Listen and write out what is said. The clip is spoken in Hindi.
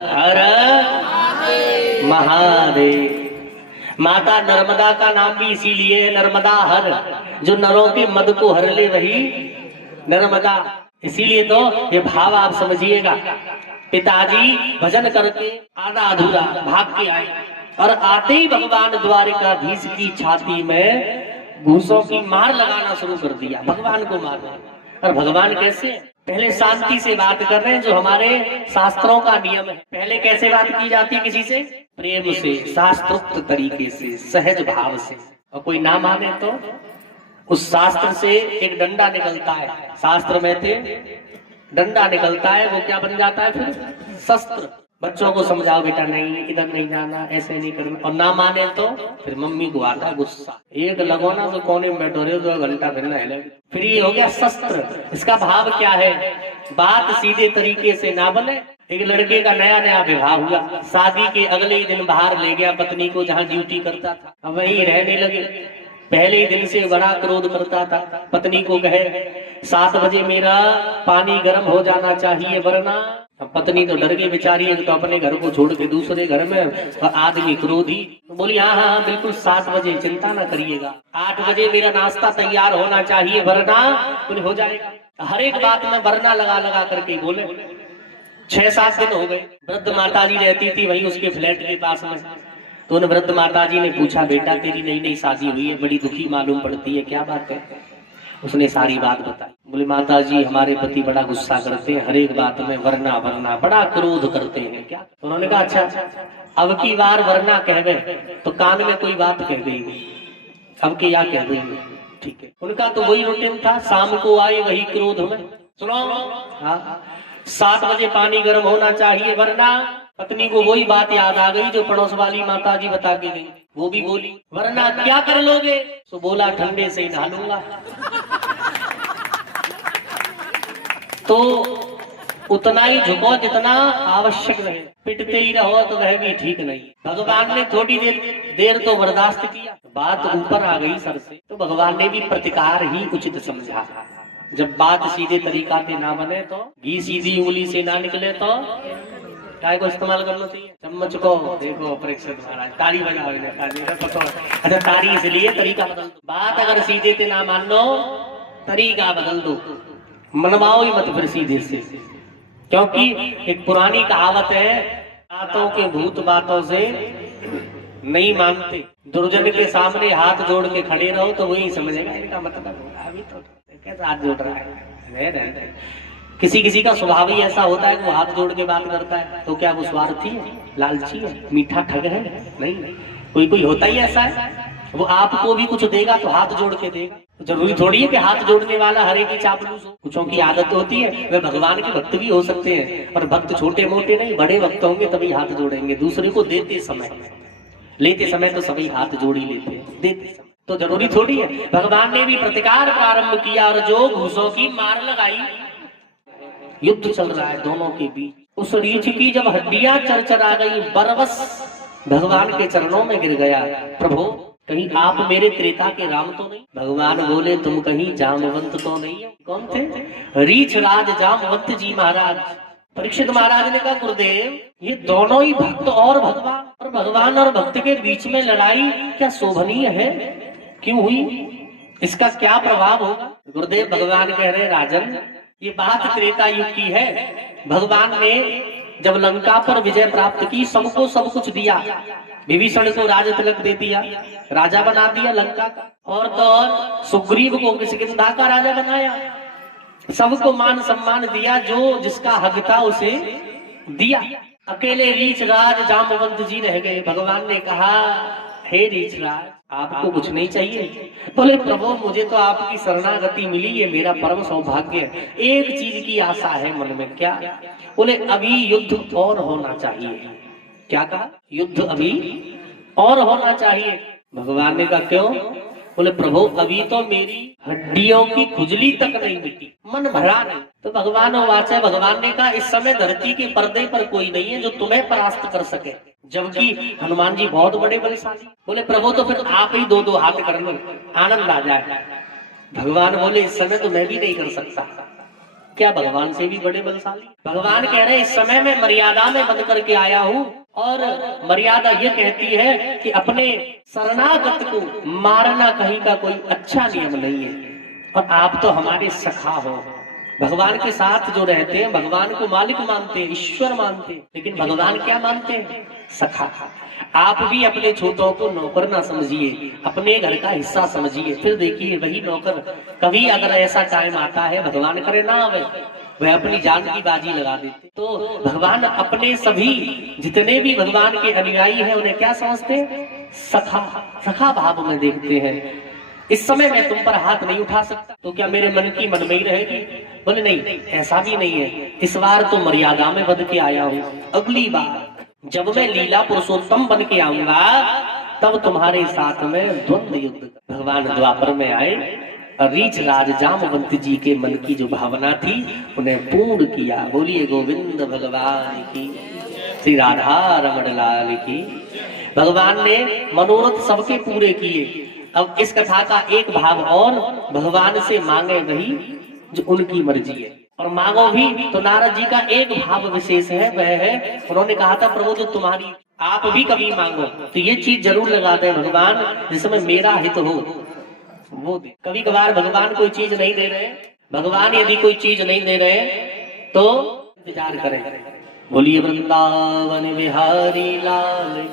हर महादेव। माता नर्मदा का नाम भी इसीलिए है नर्मदा हर, जो नरों के मद को हर ले वही नर्मदा। इसीलिए तो ये भाव आप समझिएगा। पिताजी भजन करके आधा अधूरा भाग के आए और आते ही भगवान द्वारिकाधीश की छाती में घूसों की मार लगाना शुरू कर दिया, भगवान को मारना। और भगवान कैसे? पहले शांति से बात कर रहे हैं, जो हमारे शास्त्रों का नियम है। पहले कैसे बात की जाती है किसी से? प्रेम से, शास्त्रोक्त तरीके से, सहज भाव से। और कोई ना माने तो उस शास्त्र से एक डंडा निकलता है, शास्त्र में थे डंडा निकलता है, वो क्या बन जाता है फिर? शस्त्र। बच्चों को समझाओ बेटा नहीं इधर नहीं जाना, ऐसे नहीं करना, और ना माने तो फिर मम्मी को आता गुस्सा, एक लगोना तो कोने में बैठो रहे 2 घंटा फिर ना हिले। फिर ये हो गया शस्त्र। इसका भाव क्या है? बात सीधे तरीके से ना बने। एक लड़के का नया नया विवाह हुआ, शादी के अगले ही दिन बाहर ले गया पत्नी को, जहाँ ड्यूटी करता था, अब वहीं रहने लगे। पहले ही दिन से बड़ा क्रोध करता था। पत्नी को कहे 7 बजे मेरा पानी गर्म हो जाना चाहिए वरना। पत्नी तो डर गई बेचारी, तो अपने घर को छोड़ के दूसरे घर में, और आदमी क्रोधी। तो बोली हाँ हाँ हाँ बिल्कुल 7 बजे, चिंता ना करिएगा। 8 बजे मेरा नाश्ता तैयार होना चाहिए वरना। बोले हो जाएगा। हर एक बात में वरना लगा लगा करके बोले। 6-7 दिन हो गए। वृद्ध माता जी रहती थी वहीं उसके फ्लैट के पास में। तो उन वृद्ध माता जी ने पूछा बेटा तेरी नई नई शादी हुई है, बड़ी दुखी मालूम पड़ती है, क्या बात है? उसने सारी बात बताई। बोले माता जी हमारे पति बड़ा गुस्सा करते हैं, हर एक बात में वरना वरना, बड़ा क्रोध करते हैं। क्या? तो उन्होंने कहा अच्छा अब की बार वरना कह गए तो कान में कोई बात कह गई, अब के या कह गई? ठीक है। उनका तो वही रूटीन था, शाम को आए वही क्रोध में। सुनो हाँ 7 बजे पानी गर्म होना चाहिए वरना। पत्नी को वही बात याद आ गई जो पड़ोस वाली माता जी बता के गई। वो भी बोली वरना क्या कर लोगे? तो बोला ठंडे से ही नहा लूंगा। तो उतना ही झुको जितना आवश्यक रहे, पिटते ही रहो तो वह भी ठीक नहीं। भगवान ने थोड़ी देर तो बर्दाश्त किया, बात ऊपर आ गई सर से, तो भगवान ने भी प्रतिकार ही उचित समझा। जब बात सीधे तरीका से ना बने तो, घी सीधी उंगली से ना निकले तो काय को इस्तेमाल करना चाहिए? चम्मच को। देखो परीक्षित महाराज ताली बजाओ। अच्छा ताली इसलिए तरीका बदल दो। बात अगर सीधे से ना मान लो तरीका बदल दो, मनवाओ ही मत फिर सीधे से। क्योंकि एक पुरानी कहावत है, बातों के भूत बातों से नहीं मानते। दुर्जन के सामने हाथ जोड़ के खड़े रहो तो वही समझेगा इनका मतलब अभी तो कैसे हाथ जोड़ रहा है। किसी किसी का स्वभाव ही ऐसा होता है कि वो हाथ जोड़ के बात करता है, तो क्या वो स्वार्थी है, लालची है, मीठा ठग है? नहीं, कोई कोई होता ही ऐसा है। वो आपको भी कुछ देगा तो हाथ जोड़ के देगा। जरूरी थोड़ी है कि हाथ जोड़ने वाला हर एक ही चापलूस हो। कुछों की आदत होती है, वे भगवान के भक्त भी हो सकते हैं, और भक्त छोटे मोटे नहीं बड़े भक्त होंगे तभी हाथ जोड़ेंगे। दूसरे को देते समय, लेते समय तो सभी हाथ जोड़ ही लेते हैं, देते समय तो जरूरी थोड़ी है। भगवान ने भी प्रतिकार प्रारंभ किया और जो घूसों की मार लगाई। युद्ध चल रहा है दोनों के बीच। उस रीछ की जब हड्डियां चरचरा गई, बरबस भगवान के चरणों में गिर गया। प्रभु कहीं आप मेरे त्रेता के राम तो नहीं? भगवान बोले तुम कहीं जामवंत तो नहीं है? कौन थे? रीछ राज जामवंत जी महाराज। परीक्षित महाराज ने कहा गुरुदेव ये दोनों ही भक्त और भगवान, और भगवान और भक्त के बीच में लड़ाई क्या शोभनीय है? क्यों हुई? इसका क्या प्रभाव होगा? गुरुदेव भगवान कह रहे राजन ये बात त्रेता युग की है। भगवान ने जब लंका पर विजय प्राप्त की, सबको सब कुछ दिया। विभीषण को राज तिलक दे दिया, राजा बना दिया लंका का, और तो और सुग्रीव को किष्किंधा का राजा बनाया। सबको मान सम्मान दिया, जो जिसका हक था उसे दिया। अकेले रीछ राज जामवंत जी रह गए। भगवान ने कहा हे रीछ राज आपको कुछ नहीं चाहिए? बोले प्रभु मुझे तो आपकी शरणागति मिली, ये मेरा परम सौभाग्य है। एक चीज की आशा है मन में। क्या? बोले अभी युद्ध और होना चाहिए। क्या कहा? युद्ध अभी और होना चाहिए। भगवान ने कहा क्यों? बोले प्रभु अभी तो मेरी हड्डियों की खुजली तक नहीं मिटी, मन भरा नहीं। तो भगवान वाचा, भगवान ने कहा इस समय धरती के पर्दे पर कोई नहीं है जो तुम्हें परास्त कर सके, जबकि हनुमान जी बहुत बड़े बलशाली। बोले प्रभु तो फिर आप ही 2-2 हाथ कर लो, आनंद आ जाए। भगवान बोले इस समय तो मैं भी नहीं कर सकता, क्या भगवान से भी बड़े बलशाली? भगवान कह रहे हैं इस समय मैं मर्यादा में बंध करके आया हूँ, और मर्यादा ये कहती है कि अपने शरणागत को मारना कहीं का कोई अच्छा नियम नहीं है। और आप तो हमारे सखा हो, भगवान के साथ जो रहते हैं भगवान को मालिक मानते हैं, ईश्वर मानते हैं, लेकिन भगवान क्या मानते हैं? सखा। आप भी अपने छोटों को नौकर ना समझिए, अपने घर का हिस्सा समझिए। फिर देखिए वही नौकर कभी अगर ऐसा टाइम आता है, भगवान करे ना आवे, वह अपनी जान की बाजी लगा देते। तो भगवान अपने सभी जितने भी भगवान के अनुयायी हैं उन्हें क्या समझते हैं? सखा, सखा भाव में देखते हैं। इस समय मैं तुम पर हाथ नहीं उठा सकता, तो क्या मेरे मन की मन में ही रहेगी? बोले नहीं, ऐसा भी नहीं है, इस बार तो मर्यादा में बंध के आया हूँ, अगली बार जब मैं लीला पुरुषोत्तम बन के आऊंगा तब तुम्हारे साथ में द्वंद्व युद्ध। भगवान द्वापर में आए और रीछ राज जामवंत जी के मन की जो भावना थी उन्हें पूर्ण किया। बोलिए गोविंद भगवान की, श्री राधा रमण लाल की। भगवान ने मनोरथ सबके पूरे किए। अब इस कथा का एक भाव और, भगवान से मांगे वही जो उनकी मर्जी है, और मांगो भी तो नारद जी का एक भाव विशेष है, वह है उन्होंने कहा था प्रभु जो तुम्हारी, आप भी कभी मांगो तो ये चीज जरूर लगाते हैं भगवान जिसमें मेरा हित हो वो दे। कभी कभार भगवान कोई चीज नहीं दे रहे, भगवान यदि कोई चीज नहीं दे रहे तो विचार करें। बोलिए वृंदावन बिहारी लाल।